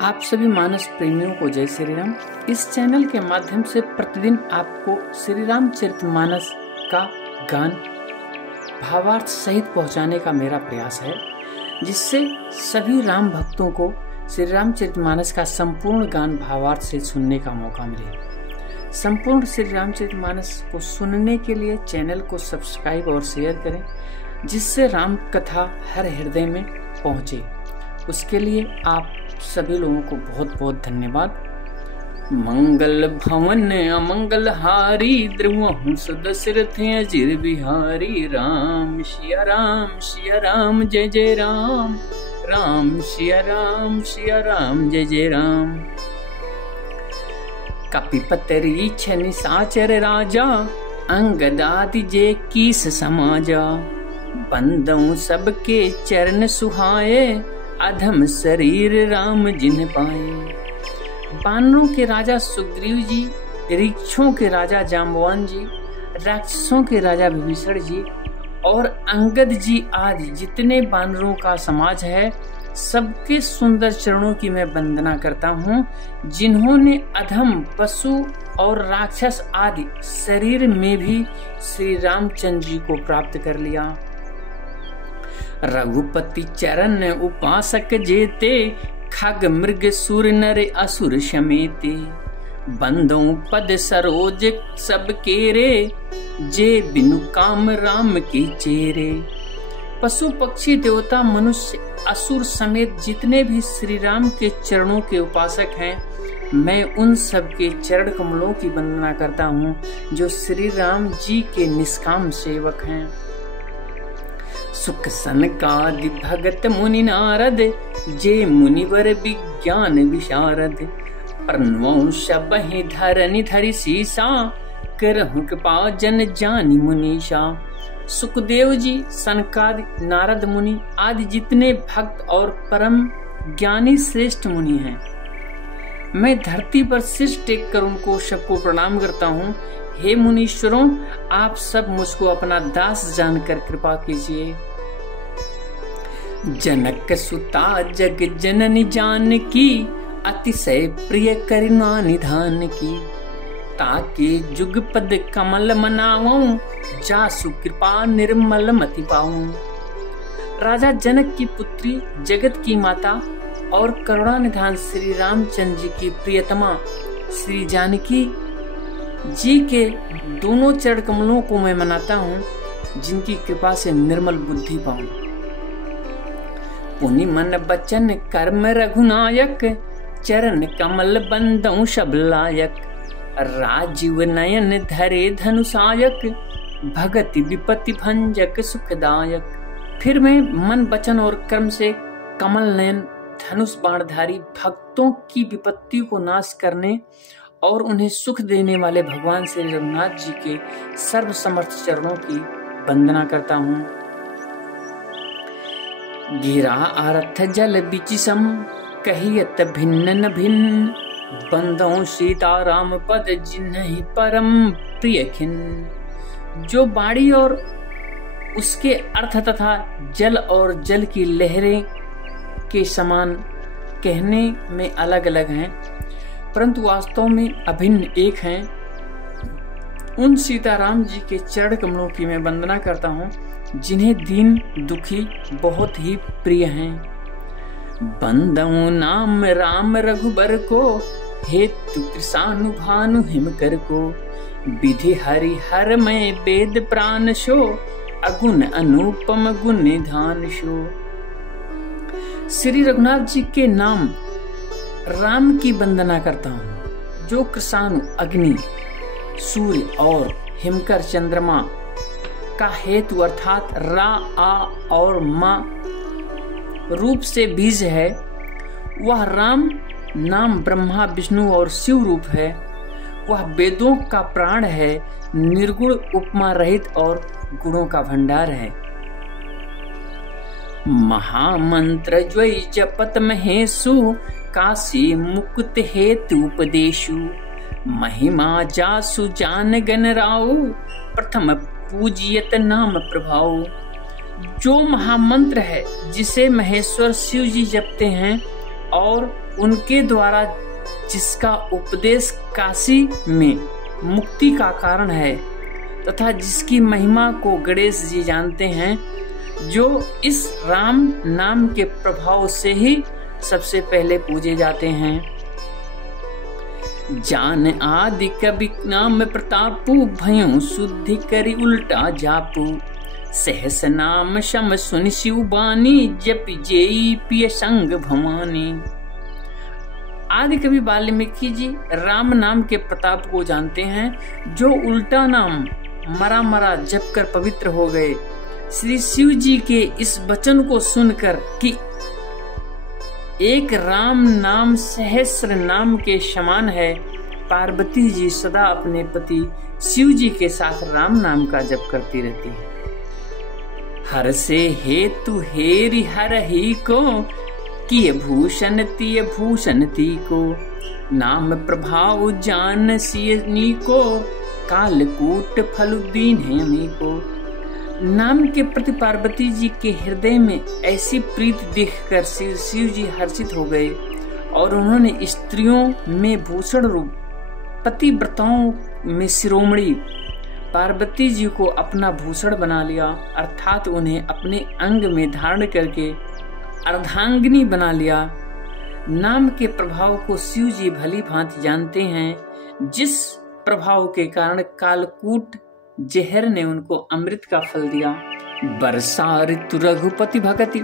आप सभी मानस प्रेमियों को जय श्री राम। इस चैनल के माध्यम से प्रतिदिन आपको श्री रामचरितमानस का गान भावार्थ सहित पहुंचाने का मेरा प्रयास है, जिससे सभी राम भक्तों को श्री रामचरितमानस का संपूर्ण गान भावार्थ से सुनने का मौका मिले। संपूर्ण श्री रामचरितमानस को सुनने के लिए चैनल को सब्सक्राइब और शेयर करें, जिससे राम कथा हर हृदय में पहुंचे। उसके लिए आप सभी लोगों को बहुत बहुत धन्यवाद। मंगल भवन अमंगल हारी, द्रुवहु सुदशरथ अजिर बिहारी। राम सिया राम जय जय राम, राम सिया राम जय जय राम। कपिपतरी छनि साचर राजा, अंगदादि जे कीस समाजा। बंदों सबके चरण सुहाए, अधम शरीर राम जिन पाए। बानरों के राजा सुग्रीव जी, ऋक्षों के राजा जाम्बवान जी, राक्षसों के राजा विभीषण जी और अंगद जी आदि जितने बानरों का समाज है, सबके सुंदर चरणों की मैं वंदना करता हूँ, जिन्होंने अधम पशु और राक्षस आदि शरीर में भी श्री रामचंद्र जी को प्राप्त कर लिया। रघुपति चरण उपासक जेते, खग मृग सुर नर असुर शमेते। बंदों पद सरोज सब केरे, जे बिनु काम राम के चेरे। पशु पक्षी देवता मनुष्य असुर समेत जितने भी श्री राम के चरणों के उपासक हैं, मैं उन सब के चरण कमलों की वंदना करता हूँ, जो श्री राम जी के निष्काम सेवक हैं। सुख सनकादि भगत मुनि नारद, जे मुनिवर विज्ञान विशारद। प्रणवं सबहि धरनि धरि सीसा, करहु कृपा जन जानि मुनीषा। सुखदेव जी, सनकादि, नारद मुनि आदि जितने भक्त और परम ज्ञानी श्रेष्ठ मुनि हैं, मैं धरती पर सिर टेक कर उनको सबको प्रणाम करता हूँ। हे मुनीश्वरों, आप सब मुझको अपना दास जानकर कृपा कीजिए। जनक सुता जग जननी जानकी, अतिशय प्रिय करुणा निधान की। ताकि जुगपद कमल मनाऊं, जासु कृपा निर्मल मति पाऊं। राजा जनक की पुत्री, जगत की माता और करुणा निधान श्री रामचंद्र जी की प्रियतमा श्री जानकी जी के दोनों चरण कमलों को मैं मनाता हूँ, जिनकी कृपा से निर्मल बुद्धि पाऊं। पुनि मन बचन कर्म रघुनायक, चरण कमल बंदों सब लायक। राजीव नयन धरे धनुषायक, भगति विपत्ति भंजक सुखदायक। फिर मैं मन वचन और कर्म से कमल नयन धनुष बाणधारी, भक्तों की विपत्ति को नाश करने और उन्हें सुख देने वाले भगवान श्री रघुनाथ जी के सर्वसमर्थ चरणों की वंदना करता हूँ। गिरा आरथ जल बिचि सम, कहियत भिन्न न भिन्न। बंदों सीता राम पद जिन्हि परम प्रिय खिन। जो बाणी और उसके अर्थ तथा जल और जल की लहरें के समान कहने में अलग अलग हैं, परंतु वास्तव में अभिन्न एक हैं, उन सीताराम जी के चरण कमलों की मैं वंदना करता हूँ, जिन्हें दीन दुखी बहुत ही प्रिय हैं। बंदऊ नाम राम रघुबर को, हेतु कृषानु भानु हिमकर को। विधि हरि हर में वेद प्राण शो, अगुण अनुपम गुण निधान शो। श्री रघुनाथ जी के नाम राम की वंदना करता हूँ, जो कृषानु अग्नि, सूर्य और हिमकर चंद्रमा का हेतु अर्थात रा, आ और मा रूप से बीज है। वह राम नाम ब्रह्मा विष्णु और शिव रूप है। वह वेदों का प्राण है, निर्गुण उपमा रहित और गुणों का भंडार है। महामंत्र ज्वय जपत महेशु, काशी मुक्त हेतु उपदेशु। महिमा जासु जान गण राउ, प्रथम पूजियत नाम प्रभाव। जो महामंत्र है, जिसे महेश्वर शिव जी जपते हैं और उनके द्वारा जिसका उपदेश काशी में मुक्ति का कारण है तथा जिसकी महिमा को गणेश जी जानते हैं, जो इस राम नाम के प्रभाव से ही सबसे पहले पूजे जाते हैं। जान आदि कवि नाम प्रतापु, भयों शुद्धि करी उल्टा जापू। सहस नाम शम सुन शिव बानी, जप जेई पिय संग भवानी। आदि कवि वाल्मीकि जी राम नाम के प्रताप को जानते हैं, जो उल्टा नाम मरा मरा जप कर पवित्र हो गए। श्री शिव जी के इस वचन को सुनकर कि एक राम नाम सहस्र नाम के समान है, पार्वती जी सदा अपने पति शिव जी के साथ राम नाम का जप करती रहती है। हर से हेतु हेरि हर ही को, किए भूषण तिय भूषण ती को। नाम प्रभाव जान सियनी को, कालकूट फल दीन है हमी को। नाम के प्रति पार्वती जी के हृदय में ऐसी प्रीति देखकर शिव जी हर्षित हो गए और उन्होंने स्त्रियों में भूषण रूप पतिव्रताओं में शिरोमणि पार्वती जी को अपना भूषण बना लिया, अर्थात उन्हें अपने अंग में धारण करके अर्धांगिनी बना लिया। नाम के प्रभाव को शिव जी भली भांति जानते हैं, जिस प्रभाव के कारण कालकूट जहर ने उनको अमृत का फल दिया। बरसा ऋतु रघुपति भगति,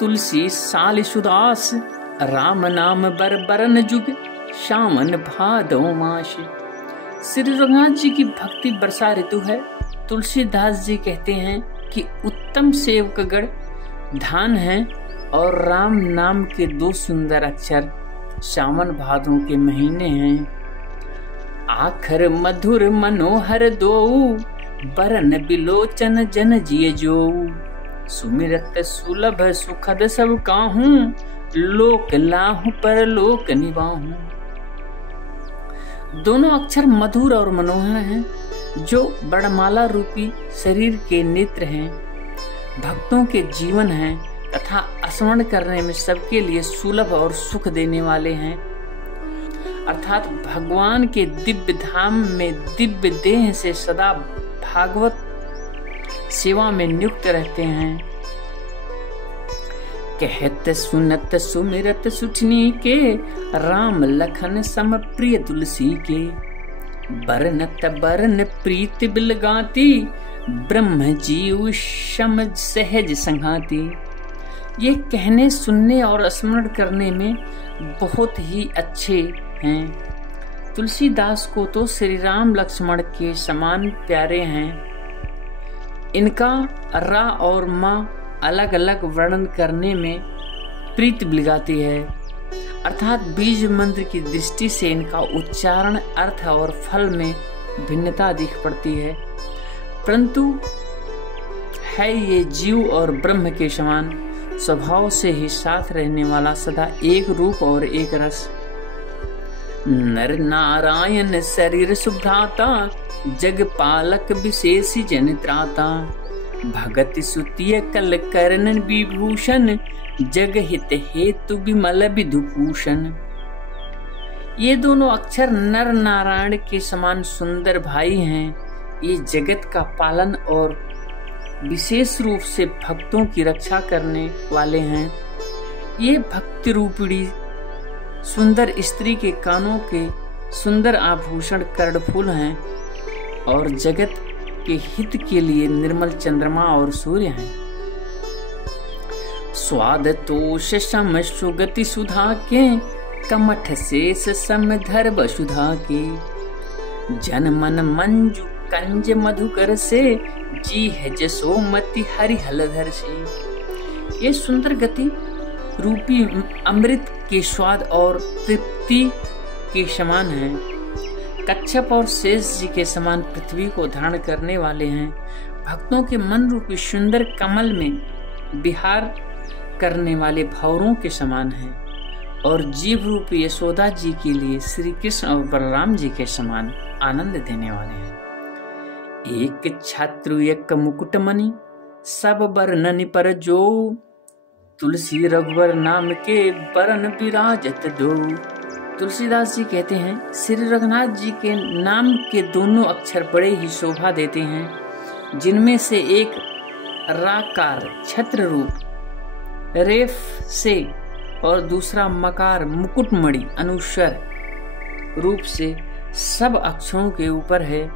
तुलसी साल सुदास। राम नाम बर बरन जुग, सावन भादो मास। श्री रघुनाथ जी की भक्ति वर्षा ऋतु है। तुलसीदास जी कहते हैं कि उत्तम सेवकगण धान है और राम नाम के दो सुंदर अक्षर सावन भादों के महीने हैं। आखर मधुर मनोहर दो, बरन बिलोचन जन जिय जो। सुमिरत सुलभ सुखद सब काहू, लोक लाहू पर लोक निवाहू। दोनों अक्षर मधुर और मनोहर हैं, जो बड़माला रूपी शरीर के नेत्र हैं, भक्तों के जीवन हैं तथा स्मरण करने में सबके लिए सुलभ और सुख देने वाले हैं। अर्थात भगवान के दिव्य धाम में दिव्य देह से सदा भागवत सेवा में नियुक्त रहते हैं। कहत सुनत सुमिरत सुठनी के, राम लखन सम प्रिय तुलसी के। बरनत बरन प्रीति बिलगाती, ब्रह्म जीव शम सहज संघाती। ये कहने सुनने और स्मरण करने में बहुत ही अच्छे हैं। तुलसीदास को तो श्री राम लक्ष्मण के समान प्यारे हैं। इनका रा और माँ अलग अलग वर्णन करने में प्रीति बिलगाती है, अर्थात बीज मंत्र की दृष्टि से इनका उच्चारण, अर्थ और फल में भिन्नता दिख पड़ती है, परंतु है ये जीव और ब्रह्म के समान स्वभाव से ही साथ रहने वाला, सदा एक रूप और एक रस। नर नारायण शरीर सुभ्राता, जग पालक विशेष जन त्राता। भगति सुतिय कल करण विभूषण, जग हित हेतु विमल विधुभूषण। ये दोनों अक्षर नर नारायण के समान सुंदर भाई हैं। ये जगत का पालन और विशेष रूप से भक्तों की रक्षा करने वाले हैं। ये भक्ति रूपिणी सुंदर स्त्री के कानों के सुंदर आभूषण कर्णफूल हैं और जगत के हित के लिए निर्मल चंद्रमा और सूर्य हैं। स्वाद तोष सम सुगति सुधा के, कमठ शेष सम धर वसुधा के। जन मन मंजु कंज मधुकर से, जी है जसोमति हरि हलधर से। ये सुंदर गति रूपी अमृत के स्वाद और तृप्ति के समान है। कच्छप और शेष जी के समान पृथ्वी को धारण करने वाले हैं। भक्तों के मन रूपी सुंदर कमल में विहार करने वाले भंवरों के समान हैं और जीव रूपी यशोदा जी के लिए श्री कृष्ण और बलराम जी के समान आनंद देने वाले हैं। एक छात्र एक मुकुट मणि, सब बरननि पर जो। तुलसी रघुवर नाम के बरन विराजत दो। तुलसीदास जी कहते हैं श्री रघुनाथ जी के नाम के दोनों अक्षर बड़े ही शोभा देते हैं, जिनमें से एक राकार छत्र रूप रेफ से और दूसरा मकार मुकुटमणि अनुस्वर रूप से सब अक्षरों के ऊपर है।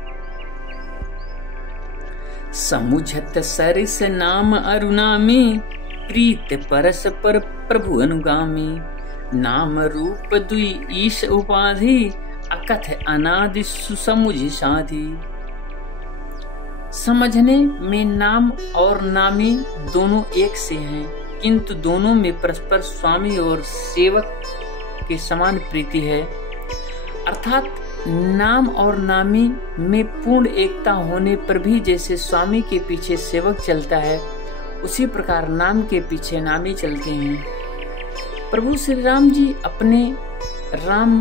समुझत सरिस नाम अरुणामी, प्रीत परस पर प्रभु अनुगामी। नाम रूप दुई ईश उपाधि, अकथ अनादि सुसमुझ साधि। समझने में नाम और नामी दोनों एक से हैं, किंतु दोनों में परस्पर स्वामी और सेवक के समान प्रीति है। अर्थात नाम और नामी में पूर्ण एकता होने पर भी जैसे स्वामी के पीछे सेवक चलता है, उसी प्रकार नाम के पीछे नामी चलते हैं। प्रभु श्री राम जी अपने राम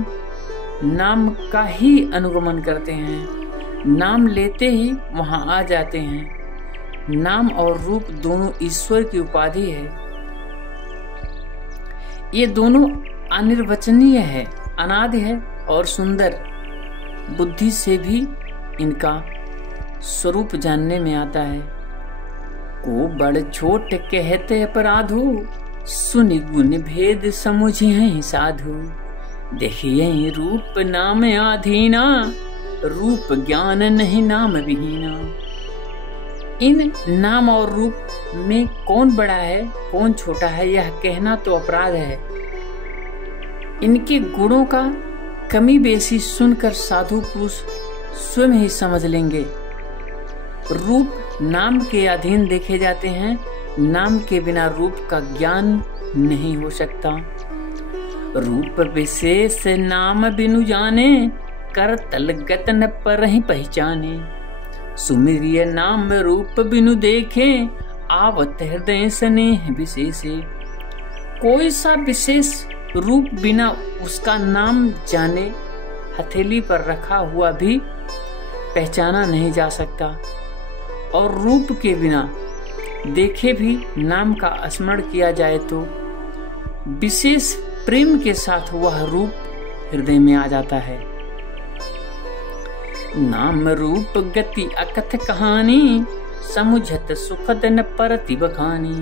नाम का ही अनुगमन करते हैं, नाम लेते ही वहां आ जाते हैं। नाम और रूप दोनों ईश्वर की उपाधि है। ये दोनों अनिर्वचनीय है, अनादि है और सुंदर। बुद्धि से भी इनका स्वरूप जानने में आता है। को बड़ छोट कहते अपराधो, सुनि गुण भेद समुझिए साधु। देखिए रूप नाम आधीना, रूप ज्ञान नहीं नाम विहीना। इन नाम और रूप में कौन बड़ा है कौन छोटा है यह कहना तो अपराध है। इनके गुणों का कमी बेसी सुनकर साधु पुरुष स्वयं ही समझ लेंगे। रूप नाम के अधीन देखे जाते हैं, नाम के बिना रूप का ज्ञान नहीं हो सकता। रूप विशेष नाम बिनु जाने, कर तल गतन पर ही पहचाने। सुमिरिय नाम रूप बिनु देखे, आवत हृदय स्नेह विशेषे। कोई सा विशेष रूप बिना उसका नाम जाने हथेली पर रखा हुआ भी पहचाना नहीं जा सकता, और रूप के बिना देखे भी नाम का स्मरण किया जाए तो विशेष प्रेम के साथ वह रूप हृदय में आ जाता है। नाम रूप गति अकथ कहानी, समुझत सुखद न परति बखानी।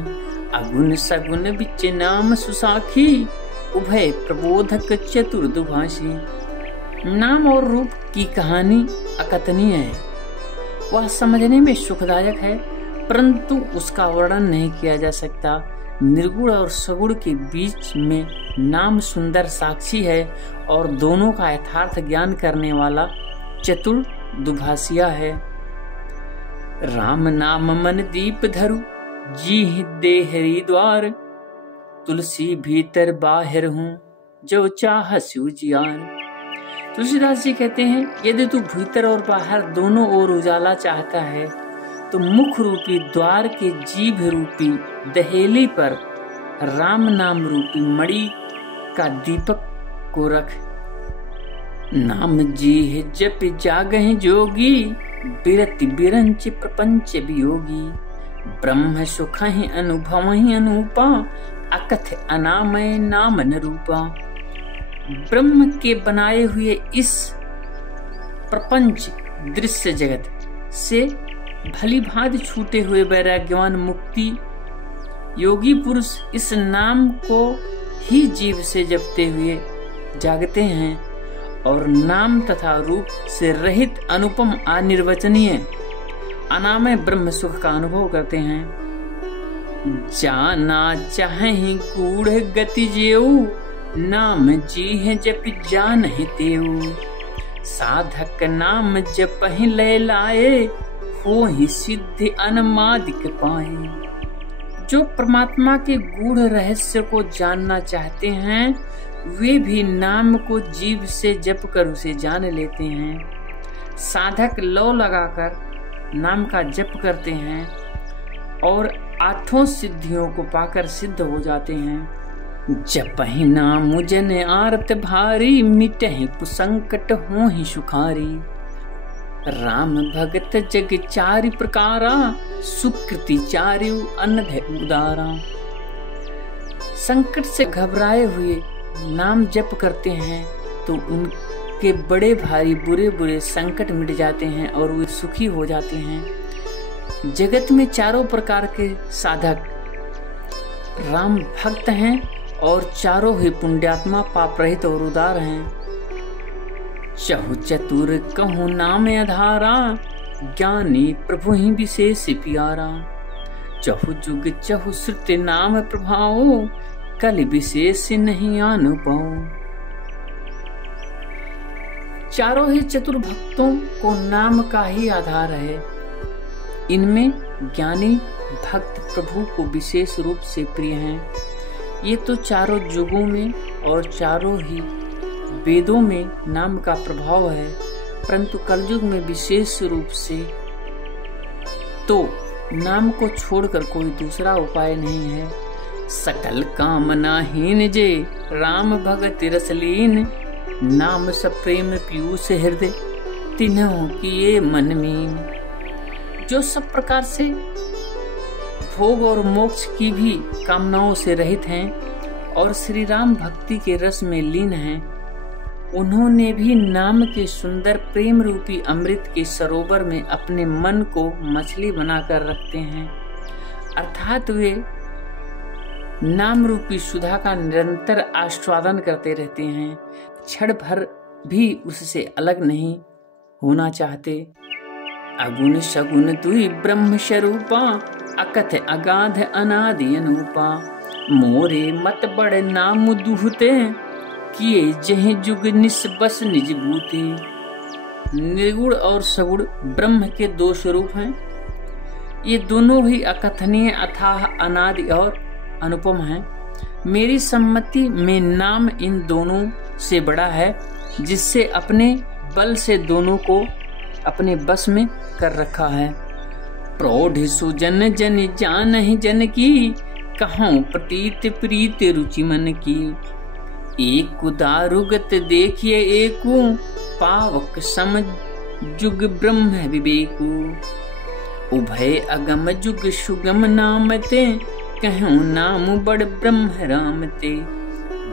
अगुण सगुण बिच नाम सुसाखी, उभय प्रबोधक चतुर दुभाषी। नाम और रूप की कहानी अकथनीय है, वह समझने में सुखदायक है, परंतु उसका वर्णन नहीं किया जा सकता। निर्गुण और सगुण के बीच में नाम सुंदर साक्षी है और दोनों का यथार्थ ज्ञान करने वाला चतुर दुभाषिया है। राम नाम मन दीप धरु, जी देहरी द्वार। तुलसी भीतर बाहर हूँ, जो चाह उजियार। तुलसीदास जी कहते हैं यदि तू भीतर और बाहर दोनों ओर उजाला चाहता है तो मुख रूपी द्वार के जीभ रूपी दहेली पर राम नाम रूपी मणि का दीपक को रख। नाम जी जप जागहि जोगी, बिरति बिरंच प्रपंच वियोगी। ब्रह्म सुखहि अनुभवहि अनूपा, अकथ अनामय नाम न रूपा। ब्रह्म के बनाए हुए इस प्रपंच दृश्य जगत से भली भांति छूटे हुए वैराग्यवान मुक्ति योगी पुरुष इस नाम को ही जीव से जपते हुए जागते हैं और नाम तथा रूप से रहित अनुपम अनिर्वचनीय अनामय ब्रह्म सुख का अनुभव करते हैं। जाना चाहे गूढ़ गति जेऊ, नाम जी है जप जान है तेऊ। साधक नाम जप ही ले लाए, हो ही सिद्धि अनमादिक पाए। जो परमात्मा के गूढ़ रहस्य को जानना चाहते हैं वे भी नाम को जीव से जप कर उसे जान लेते हैं। साधक लौ लगाकर नाम का जप करते हैं और आठों सिद्धियों को पाकर सिद्ध हो जाते हैं। जपहि नाम जन आरत भारी, मिटहि कुसंकट होहि सुखारी। राम भगत जग चारि प्रकारा, सुकृति चारि अनघ उदारा। संकट से घबराए हुए नाम जप करते हैं तो उनके बड़े भारी बुरे बुरे संकट मिट जाते हैं और वे सुखी हो जाते हैं। जगत में चारों प्रकार के साधक राम भक्त हैं और चारों ही पुण्यात्मा पाप रहित और उदार हैं। चहु चतुर कहूँ नाम आधारा, ज्ञानी प्रभु ही विशेष प्यारा। चहु जुग चहु श्रुति नाम प्रभाओ, कल विशेष नहीं आन पाओ। चारों ही चतुर भक्तों को नाम का ही आधार है। इनमें ज्ञानी भक्त प्रभु को विशेष रूप से प्रिय हैं। ये तो चारों युगों में और चारों ही वेदों में नाम का प्रभाव है, परंतु कलयुग में विशेष रूप से तो नाम को छोड़कर कोई दूसरा उपाय नहीं है। सकल कामनाहीन जे राम भगत रसलीन, नाम सब प्रेम पीयूष हृदय तिन्हों किए मन मीन। जो सब प्रकार से भोग और मोक्ष की भी कामनाओं से रहित हैं और श्री राम भक्ति के रस में लीन हैं, उन्होंने भी नाम के सुंदर प्रेम रूपी अमृत के सरोवर में अपने मन को मछली बनाकर रखते हैं। अर्थात वे नाम रूपी सुधा का निरंतर आस्वादन करते रहते हैं, क्षण भर भी उससे अलग नहीं होना चाहते। अगुण सगुण दुई ब्रह्म स्वरूपा, अकथ अगाध अनादि अनूपा। मोरे मत बड़ नाम दुहते, किए जहि जुग निस्बस निज भूते। निर्गुण और सगुण ब्रह्म के दो स्वरूप हैं। ये दोनों ही अकथनीय अथाह अनादि और अनुपम हैं। मेरी सम्मति में नाम इन दोनों से बड़ा है, जिससे अपने बल से दोनों को अपने बस में कर रखा है। प्रौढ़ सुजन जन जान ही जन की, कहूँ प्रतीत प्रीत रुचि मन की। एक दारुगत देखिए एकू, पावक सम जुग ब्रह्म विवेकू। उभय अगम जुग सुगम नामते, कहूँ नाम बड़ ब्रह्म राम ते।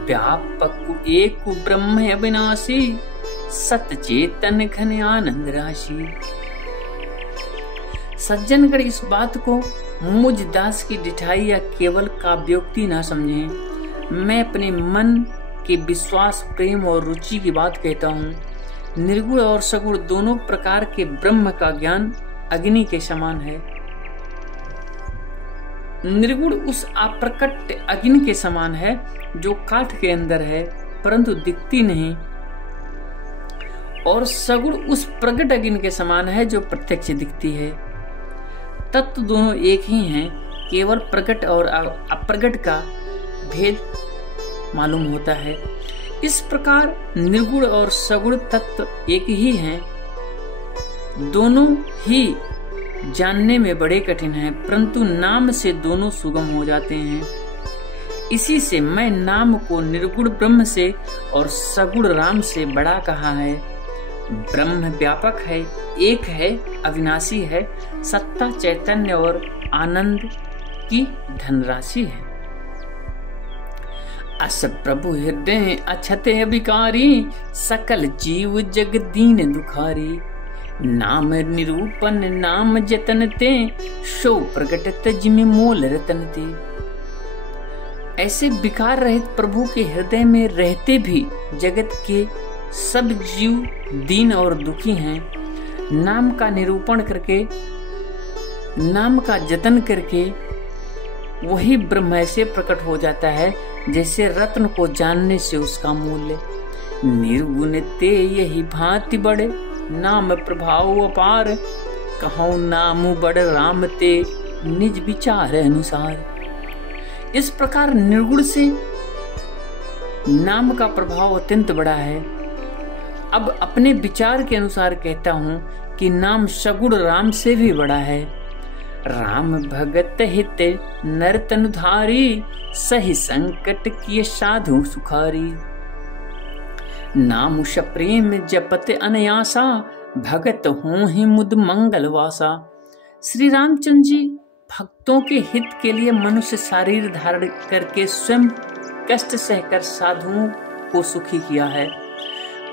व्यापक एक ब्रह्म अविनाशी, सत चेतन घन आनंद राशि। सज्जनगण इस बात को मुझ दास की डिठाई या केवल काव्योक्ति न समझें। मैं अपने मन के विश्वास, प्रेम और रुचि की बात कहता हूँ। निर्गुण और सगुण दोनों प्रकार के ब्रह्म का ज्ञान अग्नि के समान है। निर्गुण उस अप्रकट अग्नि के समान है जो काठ के अंदर है परंतु दिखती नहीं, और सगुण उस प्रकट अग्नि के समान है जो प्रत्यक्ष दिखती है। तत्व दोनों एक ही हैं, केवल प्रकट और अप्रकट का भेद मालूम होता है। इस प्रकार निर्गुण और सगुण तत्व एक ही हैं। दोनों ही जानने में बड़े कठिन हैं, परंतु नाम से दोनों सुगम हो जाते हैं। इसी से मैं नाम को निर्गुण ब्रह्म से और सगुण राम से बड़ा कहा है। ब्रह्म व्यापक है, एक है, अविनाशी है, सत्ता, चैतन्य और आनंद की धनराशि है। अस प्रभु हृदय अछते अभिकारी, सकल जीव जग दीन दुखारी। नाम निरूपन नाम जतन ते, शो प्रगटत जिमि मोल रतन ते। ऐसे विकार रहित प्रभु के हृदय में रहते भी जगत के सब जीव दीन और दुखी हैं। नाम का निरूपण करके, नाम का जतन करके वही ब्रह्म ऐसे प्रकट हो जाता है जैसे रत्न को जानने से उसका मूल्य। निर्गुण ते यही भांति बड़े, नाम प्रभाव अपार। कहूँ नाम बड़ राम ते, निज विचार अनुसार। इस प्रकार निर्गुण से नाम का प्रभाव अत्यंत बड़ा है। अब अपने विचार के अनुसार कहता हूँ कि नाम सगुण राम से भी बड़ा है। राम भगत हित नर तनुधारी, सही संकट किए साधु सुखारी। नाम प्रेम जपत अनयासा, भगत हों ही मुद मंगल वासा। श्री रामचंद्र जी भक्तों के हित के लिए मनुष्य शरीर धारण करके स्वयं कष्ट सहकर साधुओं को सुखी किया है,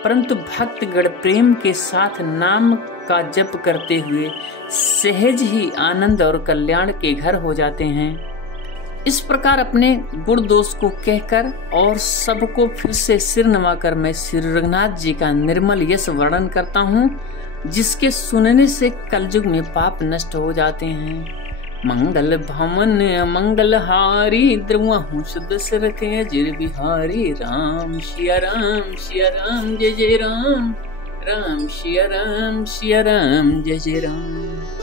परंतु भक्तगण प्रेम के साथ नाम का जप करते हुए सहज ही आनंद और कल्याण के घर हो जाते हैं। इस प्रकार अपने गुण दोष को कहकर और सबको फिर से सिर नवाकर मैं श्री रघुनाथ जी का निर्मल यश वर्णन करता हूँ, जिसके सुनने से कलयुग में पाप नष्ट हो जाते हैं। मंगल भवन मंगल हारी द्रवहु दशरथ अजिर बिहारी राम सिया राम जय जय राम राम सिया राम जय जय राम।